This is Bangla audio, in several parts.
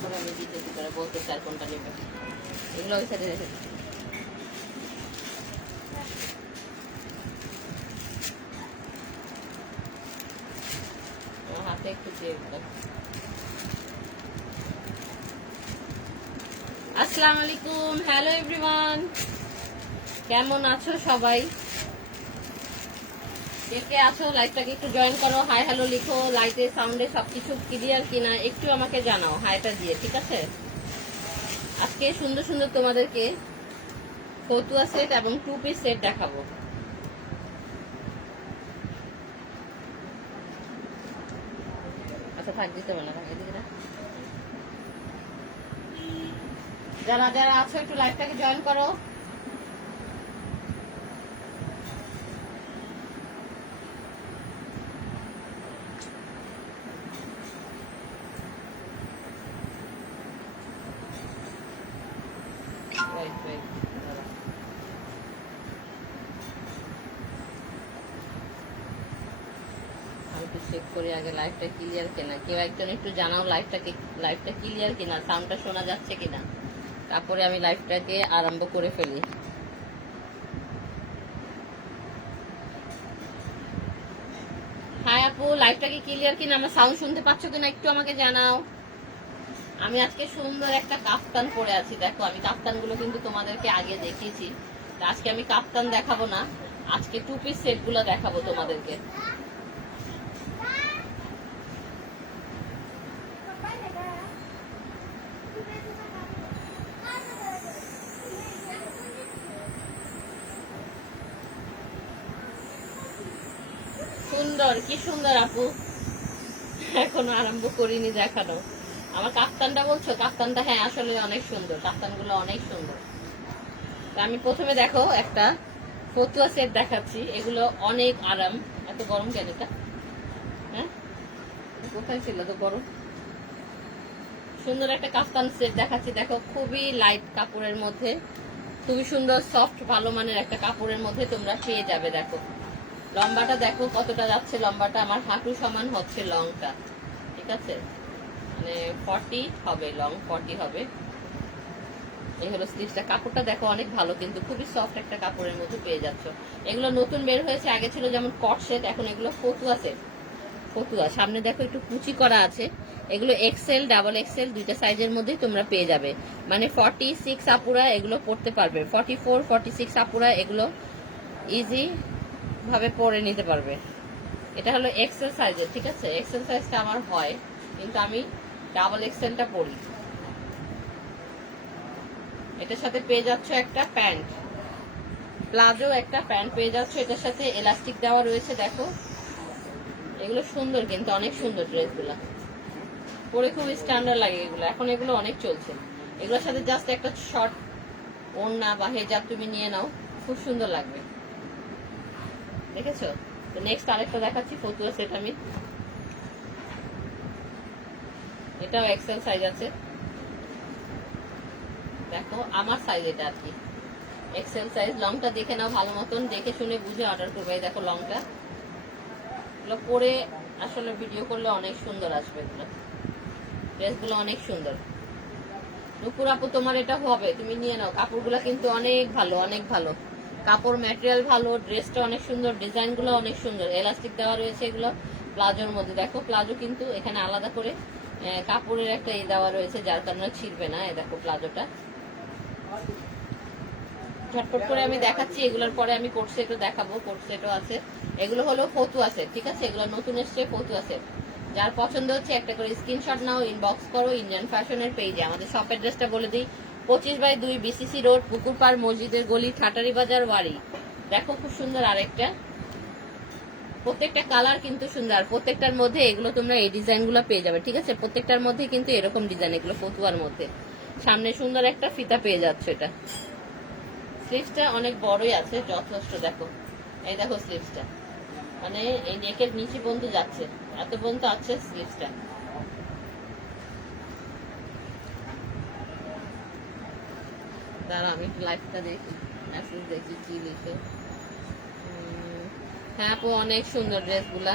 তারপরে আমি দিতে করে বলতে চাই কোনটা নেবে। এগুলো ওই সাইডে রেখে হাতে একটু দিয়ে। আসসালামু আলাইকুম, হ্যালো এভরিওয়ান, কেমন আছো সবাই? কে কে আছো লাইভটাকে একটু জয়েন করো, হাই হ্যালো লিখো, লাইটে সাউন্ডে সবকিছু ক্লিয়ার কিনা একটু আমাকে জানাও হাইটা দিয়ে, ঠিক আছে? আজকে সুন্দর সুন্দর তোমাদেরকে ফতুয়া সেট এবং 2 পিস সেট দেখাবো। আচ্ছা থাক, দিতে পারো না, এদিকে না। যারা যারা আছো একটু লাইভটাকে জয়েন করো। চেক করি আগে লাইভটা ক্লিয়ার কিনা। কেউ একজন একটু জানাও লাইভটা ক্লিয়ার কিনা, সাউন্ডটা শোনা যাচ্ছে কিনা, তারপরে আমি লাইভটাকে আরম্ভ করে ফেলি। হাই আপু, লাইভটা কি ক্লিয়ার কিনা, আমার সাউন্ড শুনতে পাচ্ছ কিনা একটু আমাকে জানাও। আমি আজকে সুন্দর একটা কাফতান পরে আছি, দেখো আমি কাফতানগুলো কিন্তু তোমাদেরকে আগে দেখিয়েছি। আজকে আমি কাফতান দেখাবো না, আজকে 2 পিস সেট গুলো দেখাবো তোমাদেরকে। সুন্দর, কি সুন্দর আপু, এখনো আরম্ভ করিনি দেখানো। আমার কাফতানটা বলছো? কাফতানটা হ্যাঁ আসলে অনেক সুন্দর, কাফতানগুলো অনেক সুন্দর। আমি প্রথমে দেখো একটা ফতুয়া সেট দেখাচ্ছি, এগুলো অনেক আরাম। এত গরম কেন এটা? হ্যাঁ কোথায় ছিল তো গরম? সুন্দর একটা কাফতান সেট দেখাচ্ছি, দেখো খুবই লাইট কাপড়ের মধ্যে, খুবই সুন্দর সফট ভালো মানের একটা কাপড়ের মধ্যে তোমরা পেয়ে যাবে। দেখো লম্বাটা দেখো কতটা যাচ্ছে, লম্বাটা আমার হাঁটু সমান হচ্ছে লংটা, ঠিক আছে? মানে 40 হবে, লং 40 হবে। এই হলো স্লিভসটা, কাপড়টা দেখো অনেক ভালো, কিন্তু খুবই সফট একটা কাপড়ের মধ্যে পেয়ে যাচ্ছ। এগুলো নতুন বের হয়েছে, আগে ছিল যেমন কট সেট, এখন এগুলো ফতুয়া সেট। ফতুয়া সামনে দেখো একটু কুচি করা আছে, এগুলো এক্সেল ডাবল এক্সেল দুইটা সাইজের মধ্যেই তোমরা পেয়ে যাবে। মানে 46 আপুরা এগুলো পরতে পারবে, 44 46 আপুরা এগুলো ইজি ভাবে পরে নিতে পারবে। এটা হলো এক্সেল সাইজের, ঠিক আছে? এক্সেল সাইজটা আমার হয়, কিন্তু আমি ডাবল এক্সেলটা পরি। এটার সাথে পেয়ে যাচ্ছ একটা প্যান্ট, প্লাজো একটা প্যান্ট পেয়ে যাচ্ছ, এটার সাথে এলাস্টিক দেওয়া রয়েছে। দেখো এগুলো সুন্দর, কিন্তু অনেক সুন্দর ড্রেসগুলো, পরে খুব স্ট্যান্ডার্ড লাগে এগুলো, এখন এগুলো অনেক চলছে। এগুলোর সাথে জাস্ট একটা শর্ট ওড়না বা হেজাব তুমি নিয়ে নাও, খুব সুন্দর লাগবে। দেখেছো? তো নেক্সট আরেকটা দেখাচ্ছি ফতুয়া সেট আমি, এটাও এক্সেল সাইজ আছে। দেখো আমার সাইজ এটা আর কি, এক্সেল সাইজ। লংটা দেখে নাও ভালো মতন, দেখে শুনে বুঝে অর্ডার করবে। দেখো লংটা, এগুলো পরে আসলে ভিডিও করলে অনেক সুন্দর আসবে, এগুলো ড্রেসগুলো অনেক সুন্দর। নুপুর আপু তোমার এটা হবে, তুমি নিয়ে নাও। কাপড়গুলো কিন্তু অনেক ভালো, অনেক ভালো কাপড়, ম্যাটেরিয়াল ভালো, ড্রেসটা অনেক সুন্দর, ডিজাইনগুলো অনেক সুন্দর, এলাস্টিক দেওয়া রয়েছে এগুলো প্লাজোর মধ্যে। দেখো প্লাজো কিন্তু এখানে আলাদা করে কাপড়ের একটা দেওয়া রয়েছে, যার কারণে ছিঁড়বে না। এই দেখো প্লাজোটা ঝটপট করে আমি দেখাচ্ছি, এগুলোর পরে আমি কোট সেটও দেখাবো, কোট সেটও আছে। এগুলো হলো ফতুয়া সেট, ঠিক আছে? এগুলো নতুন এসছে ফতুয়া সেট। যার পছন্দ হচ্ছে একটা করে স্ক্রিনশট নাও, ইনবক্স করো ইন্ডিয়ান ফ্যাশনের পেজে। আমাদের শপ অ্যাড্রেসটা বলে দিই, 25/2 বিসিসি রোড, পুকুরপাড় মসজিদের গলি, ঠাটারি বাজার, ওয়ারি। দেখো খুব সুন্দর আরেকটা, প্রত্যেকটা কালার কিন্তু সুন্দর, প্রত্যেকটার মধ্যে এগুলো তোমরা এই ডিজাইনগুলো পেয়ে যাবে, ঠিক আছে? প্রত্যেকটার মধ্যে কিন্তু এরকম ডিজাইন, এগুলো ফতুয়ার মধ্যে। সামনে সুন্দর একটা ফিতা পেয়ে যাচ্ছে। এটা স্লিভসটা অনেক বড়ই আছে, যথেষ্ট। দেখো এই দেখো স্লিভসটা, মানে এই নেকের নিচে পর্যন্ত যাচ্ছে, এত পর্যন্ত আছে স্লিভসটা। দাঁড়া আমি একটু লাইভটা দেখি, মেসেজ দেখি কি লিখে। হ্যাঁ আপু অনেক সুন্দর ড্রেসগুলা,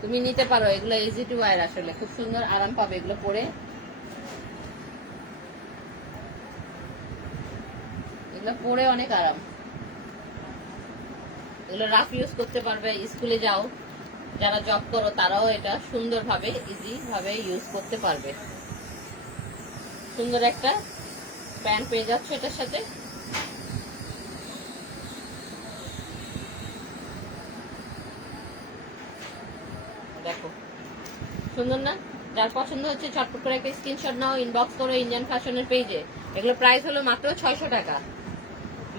তুমি নিতে পারো। এগুলো ইজি টু ওয়্যার, আসলে খুব সুন্দর, আরাম পাবে এগুলো পরে। এগুলো পরে অনেক আরাম। এগুলো রাফ ইউজ করতে পারবে, স্কুলে যাও, যারা জব করো তারাও এটা সুন্দরভাবে ইজি ভাবে ইউজ করতে পারবে। সুন্দর একটা প্যান্ট পেয়ে যাচ্ছ এটার সাথে। দেখো সুন্দর না? যার পছন্দ হচ্ছে ঝটপট করে একটা স্ক্রিনশট নাও, ইনবক্স করো ইন্ডিয়ান ফ্যাশনের পেজে। এগুলো প্রাইস হলো মাত্র 600 টাকা,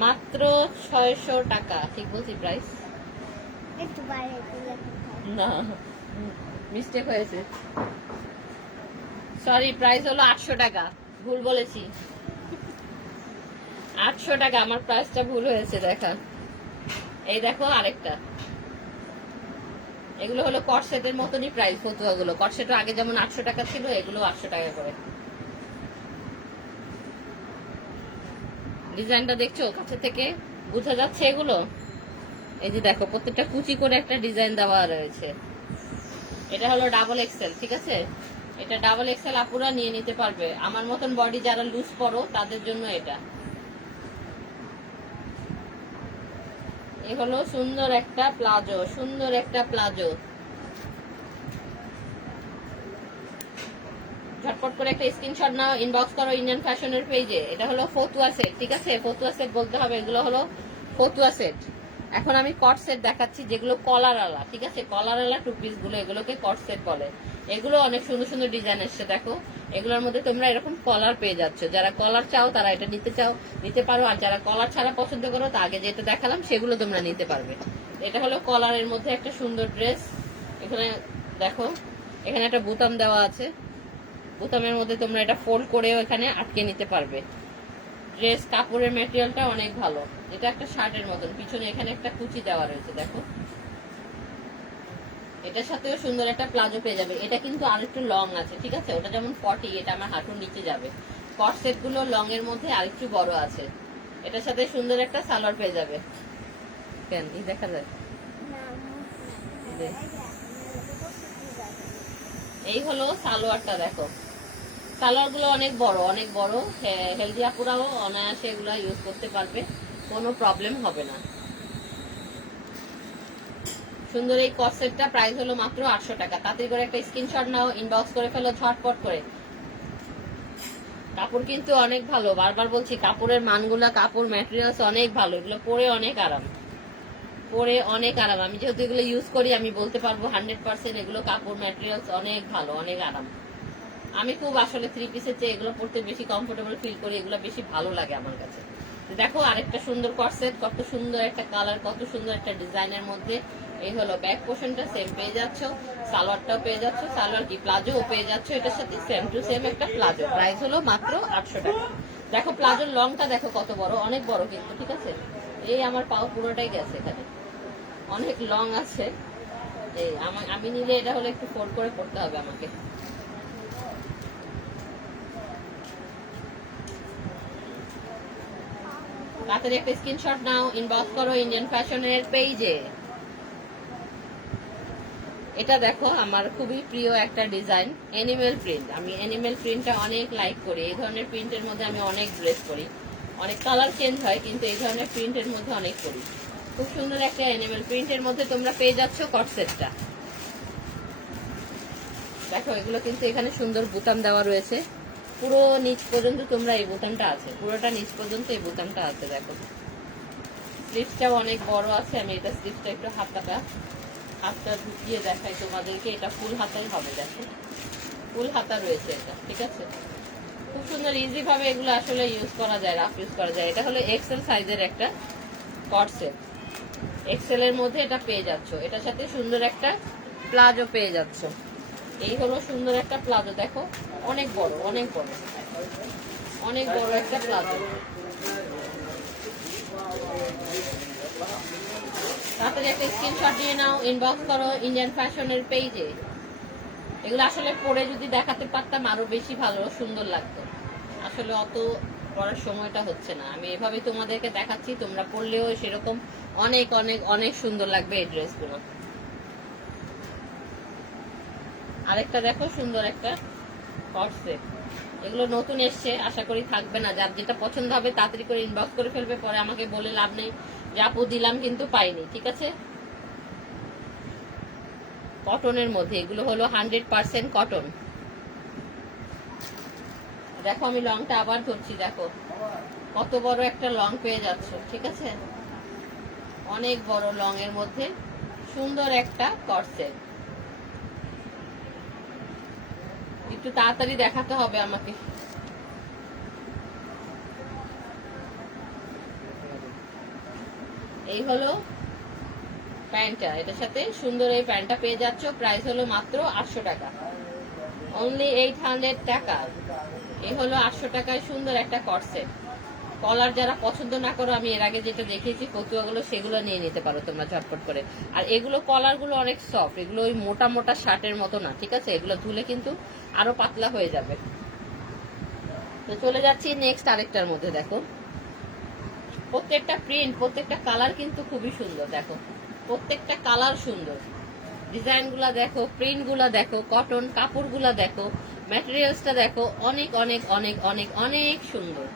মাত্র 600 টাকা। ঠিক বলছি প্রাইস? না, মিস্টেক হয়েছে, সরি, প্রাইস হলো 800 টাকা, ভুল বলেছি। 800 টাকা, আমার প্রাইসটা ভুল হয়েছে দেখা। এই দেখো আরেকটা, এগুলো হলো কটসেটের মতনই প্রাইস। ফতুয়াগুলো কটসেটও আগে যেমন 800 টাকা ছিল, এগুলো 800 টাকা করে। ডিজাইনটা দেখছো কাছে থেকে বোঝা যাচ্ছে এগুলো? এই যে দেখো প্রত্যেকটা কুচি করে একটা ডিজাইন দেওয়া রয়েছে। এটা হলো ডাবল এক্সেল, ঠিক আছে? এটা ডাবল এক্সেল আপুরা নিয়ে নিতে পারবে। আমার মতন বডি যারা লুজ করো তাদের জন্য এটা। এই হলো সুন্দর একটা প্লাজো, সুন্দর একটা প্লাজো। ঝটপট করে একটা স্ক্রিনশট নাও, ইনবক্স করো ইন্ডিয়ান ফ্যাশনের পেজে। এটা হলো ফতুয়া সেট, ঠিক আছে? ফতুয়া সেট বলতে হবে, এগুলো হলো ফতুয়া সেট। এখন আমি কট সেট দেখাচ্ছি যেগুলো কলার আলা, ঠিক আছে? কলার আলা টু পিস গুলো, এগুলোকে কট সেট বলে। এগুলো অনেক সুন্দর সুন্দর ডিজাইন এসছে দেখো। এগুলোর মধ্যে তোমরা এরকম কলার পেয়ে যাচ্ছ। যারা কলার চাও তারা এটা নিতে পারো, আর যারা কলার ছাড়া পছন্দ করো তা আগে যেটা দেখালাম সেগুলো তোমরা নিতে পারবে। এটা হলো কলারের মধ্যে একটা সুন্দর ড্রেস। এখানে দেখো, এখানে একটা বোতাম দেওয়া আছে, বোতামের মধ্যে তোমরা এটা ফোল্ড করেও এখানে আটকে নিতে পারবে। ড্রেস কাপড়ের ম্যাটেরিয়ালটা অনেক ভালো। এটা একটা শার্টের মতন, পিছনে এখানে একটা কুচি দেওয়া রয়েছে দেখো। এটার সাথেও সুন্দর একটা প্লাজো পেয়ে যাবে। এটা কিন্তু আরেকটু লং আছে, ঠিক আছে? ওটা যেমন 40, এটা আমার হাঁটুর নিচে যাবে। কট সেট গুলো লং এর মধ্যে আরেকটু বড় আছে। এটার সাথে সুন্দর একটা সালোয়ার পেয়ে যাবে। কেন এই দেখা যায়? এই হলো সালোয়ারটা দেখো। সালোয়ার গুলো অনেক বড়, অনেক বড়। হেলদি আপুরাও অনায়াসে এগুলো ইউজ করতে পারবে, কোনো প্রবলেম হবে না। সুন্দর এই কট সেটটা প্রাইস হলো মাত্র 800 টাকা। তাড়াতাড়ি করে একটা স্ক্রিনশট নাও, ইনবক্স করে ফেলো ঝটপট করে। কাপড় কিন্তু অনেক ভালো, বারবার বলছি কাপড়ের মানগুলা, কাপড় ম্যাটেরিয়ালস অনেক ভালো। এগুলো পরে অনেক আরাম, পরে অনেক আরাম। আমি যেহেতু এগুলো ইউজ করি আমি বলতে পারবো 100% এগুলো কাপড় ম্যাটেরিয়ালস অনেক ভালো, অনেক আরাম। আমি খুব আসলে 3 পিসের চেয়ে এগুলো পড়তে বেশি কমফোর্টেবল ফিল করি, এগুলো বেশি ভালো লাগে আমার কাছে। দেখো আরেকটা সুন্দর কট সেট, কত সুন্দর একটা কালার, কত সুন্দর একটা ডিজাইনের মধ্যে। এই হলো ব্যাক পোর্শনটা, সেম পেয়ে যাচ্ছ, সালোয়ারটাও পেয়ে যাচ্ছ, সালোয়ার কি প্লাজো পেয়ে যাচ্ছ এটার সাথে, সেম টু সেম একটা প্লাজো। প্রাইস হলো মাত্র 800 টাকা। দেখো প্লাজোর লংটা দেখো কত বড়, অনেক বড় কিন্তু, ঠিক আছে? এই আমার পাও পুরোটাই গেছে এখানে, অনেক লং আছে। এই আমি নিলে এটা হলো একটু ফোল্ড করে পড়তে হবে আমাকে। তাড়াতাড়ি একটা স্ক্রিনশট নাও, ইনবক্স করো ইন্ডিয়ান ফ্যাশনের পেজে। এটা দেখো আমার খুবই প্রিয় একটা ডিজাইন, অ্যানিমেল প্রিন্ট। আমি অ্যানিমেল প্রিন্টটা অনেক লাইক করি। এই ধরনের প্রিন্টের মধ্যে আমি অনেক ড্রেস করি। অনেক কালার চেঞ্জ হয় কিন্তু এই ধরনের প্রিন্টের মধ্যে অনেক করি। খুব সুন্দর একটা অ্যানিমেল প্রিন্টের মধ্যে তোমরা পেয়ে যাচ্ছ কট সেটটা। দেখো এগুলো কিন্তু এখানে সুন্দর বোতাম দেওয়া রয়েছে, পুরো নিচ পর্যন্ত তোমরা এই বোতামটা আছে, পুরোটা নিচ পর্যন্ত এই বোতামটা আছে। দেখো স্লিভসটাও অনেক বড় আছে। আমি এটা স্লিভসটা একটু হাতটা ঢুকিয়ে দেখাই তোমাদেরকে। এটা ফুল হাতাই হবে, দেখো ফুল হাতা রয়েছে এটা, ঠিক আছে? খুব সুন্দর ইজি ভাবে এগুলো আসলে ইউজ করা যায়, রাফ ইউজ করা যায়। এটা হলো এক্সেল সাইজের একটা কট সেট, এক্সেল এর মধ্যে এটা পেয়ে যাচ্ছ। এটার সাথে সুন্দর একটা প্লাজো পেয়ে যাচ্ছ। এই হলো সুন্দর একটা প্লাজো, দেখো অনেক বড়, অনেক বড়, অনেক বড় একটা প্লাজো। তাড়াতাড়ি একটা স্ক্রিনশট নিয়ে নাও, ইনবক্স করো ইন্ডিয়ান ফ্যাশনের পেজে। এগুলো আসলে পরে যদি দেখাতে পারতাম আরো বেশি ভালো সুন্দর লাগতো, আসলে অত পড়ার সময়টা হচ্ছে না। আমি এভাবে তোমাদেরকে দেখাচ্ছি, তোমরা পড়লেও সেরকম অনেক অনেক অনেক সুন্দর লাগবে এই ড্রেসগুলো। আরেকটা দেখো সুন্দর একটা কট সেট, এগুলো নতুন এসছে, আশা করি থাকবে না। যার যেটা পছন্দ হবে তাড়াতাড়ি করে ইনবক্স করে ফেলবে, পরে আমাকে বলে লাভ নেই যে আপু দিলাম কিন্তু পাইনি। ঠিক আছে, কটনের মধ্যে এগুলো হলো 100% কটন। দেখো আমি লংটা আবার ধরছি, দেখো কত বড় একটা লং পেয়ে যাচ্ছ। ঠিক আছে, অনেক বড় লং এর মধ্যে সুন্দর একটা কর্সেট। একটু তাড়াতাড়ি দেখাতে হবে আমাকে। এই হলো প্যান্টটা, এটার সাথে সুন্দর এই প্যান্টটা পেয়ে যাচ্ছ। প্রাইস হলো মাত্র 800 টাকা, অনলি 800 টাকা। এই হলো 800 টাকায় সুন্দর একটা কর্সেট। কলার যারা পছন্দ না করো, আমি এর আগে যেটা দেখিয়েছি ফতুয়াগুলো, সেগুলো নিয়ে নিতে পারো তোমরা ঝটপট করে। আর এগুলো কলার গুলো অনেক সফট, এগুলো ওই মোটা মোটা শার্টের মতো না। ঠিক আছে, এগুলো ধুলে কিন্তু আরো পাতলা হয়ে যাবে। তো চলে যাচ্ছি নেক্সট আরেকটার মধ্যে। দেখো প্রত্যেকটা প্রিন্ট, প্রত্যেকটা কালার কিন্তু খুবই সুন্দর। দেখো প্রত্যেকটা কালার সুন্দর, ডিজাইন গুলা দেখো, প্রিন্ট গুলা দেখো, কটন কাপড় গুলা দেখো, ম্যাটেরিয়ালসটা দেখো, অনেক অনেক অনেক অনেক অনেক সুন্দর।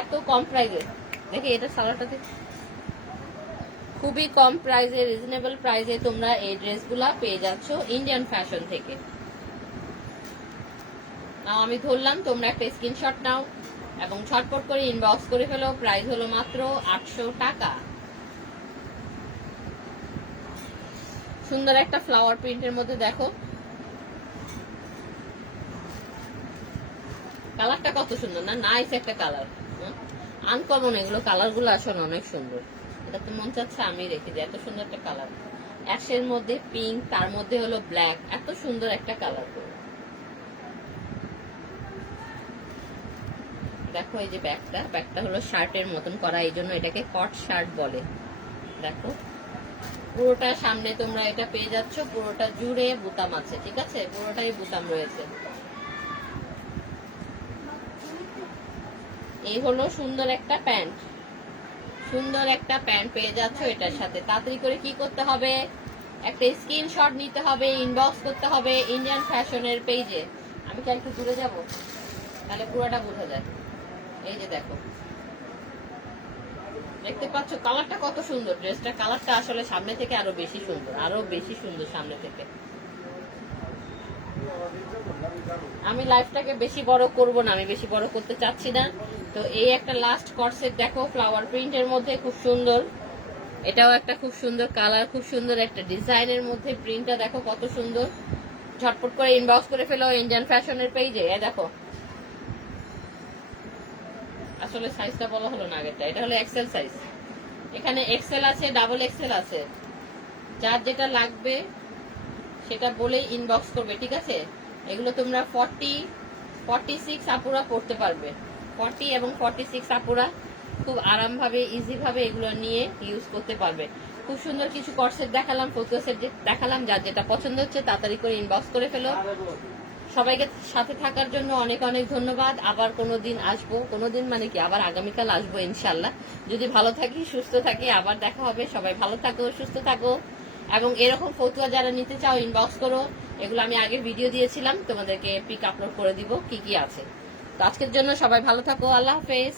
এত কম প্রাইসে, দেখে এটা সালোয়ারটাতে খুবই কম প্রাইসে, রিজনেবল প্রাইসে তোমরা এই ড্রেসগুলা পেয়ে যাচ্ছ ইন্ডিয়ান ফ্যাশন থেকে। নাও আমি ধরলাম, তোমরা একটা স্ক্রিনশট নাও এবং ছটপট করে ইনবক্স করে ফেলো। প্রাইস হলো মাত্র 800 টাকা। সুন্দর একটা ফ্লাওয়ার প্রিন্টের মধ্যে দেখো কালারটা কত সুন্দর না, নাইস একটা কালার, আনকমন। এগুলো কালার গুলো আসলে অনেক সুন্দর। এটা তো মন চাচ্ছে আমি রেখে দিই, এত সুন্দর একটা কালার। অ্যাশের মধ্যে পিঙ্ক, তার মধ্যে হলো ব্ল্যাক, এত সুন্দর একটা কালার। দেখো এই যে ব্যাগটা হলো শার্টের মতন করা, এই জন্য এটাকে কট শার্ট বলে। দেখো পুরোটা সামনে তোমরা এটা পেয়ে যাচ্ছ, পুরোটা জুড়ে বুতাম আছে। ঠিক আছে, পুরোটাই বুতাম রয়েছে। এই হলো সুন্দর একটা প্যান্ট, সুন্দর একটা প্যান্ট পেয়ে যাচ্ছ এটার সাথে। তাড়াতাড়ি করে কি করতে হবে, একটা স্ক্রিনশট নিতে হবে, ইনবক্স করতে হবে ইন্ডিয়ান ফ্যাশনের পেজে। আমি কি একটু দূরে যাব, তাহলে পুরোটা বোঝা যায়। এই যে দেখো, দেখতে পাচ্ছ কালারটা কত সুন্দর। ড্রেসটা কালারটা আসলে সামনে থেকে আরো বেশি সুন্দর, আরো বেশি সুন্দর সামনে থেকে। আমি লাইফটাকে বেশি বড় করব না, আমি বেশি বড় করতে চাচ্ছি না। তো এই একটা লাস্ট কর্সেট দেখো, ফ্লাওয়ার প্রিন্টের মধ্যে খুব সুন্দর। এটাও একটা খুব সুন্দর কালার, খুব সুন্দর একটা ডিজাইনের মধ্যে। প্রিন্টটা দেখো কত সুন্দর। ঝটপট করে ইনবক্স করে ফেলো ইন্ডিয়ান ফ্যাশনের পেজে। এই দেখো, আসলে সাইজটা বলা হলো না আগেরটা, এটা হলো এক্সেল সাইজ। এখানে এক্সেল আছে, ডাবল এক্সেল আছে, যার যেটা লাগবে সেটা বলেই ইনবক্স করবে। ঠিক আছে, এগুলো তোমরা 46 আপুরা পড়তে পারবে। 40 এবং 46 আপুরা খুব আরামভাবে ইজি ভাবে এগুলো নিয়ে ইউজ করতে পারবে। খুব সুন্দর কিছু কর্সেট দেখালাম, ফটো সেট দেখালাম। যার যেটা পছন্দ হচ্ছে তাড়াতাড়ি করে ইনবক্স করে ফেলো। সবাইকে সাথে থাকার জন্য অনেক অনেক ধন্যবাদ। আবার কোনোদিন আসবো, কোনোদিন মানে কি আবার আগামীকাল আসবো ইনশাল্লাহ, যদি ভালো থাকি সুস্থ থাকি। আবার দেখা হবে। সবাই ভালো থাকো, সুস্থ থাকো, এবং এরকম ফতুয়া যারা নিতে চাও ইনবক্স করো। এগুলো আমি আগে ভিডিও দিয়েছিলাম, তোমাদেরকে পিক আপলোড করে দিব কি কি আছে। তো আজকের জন্য সবাই ভালো থাকো, আল্লাহ হাফেজ।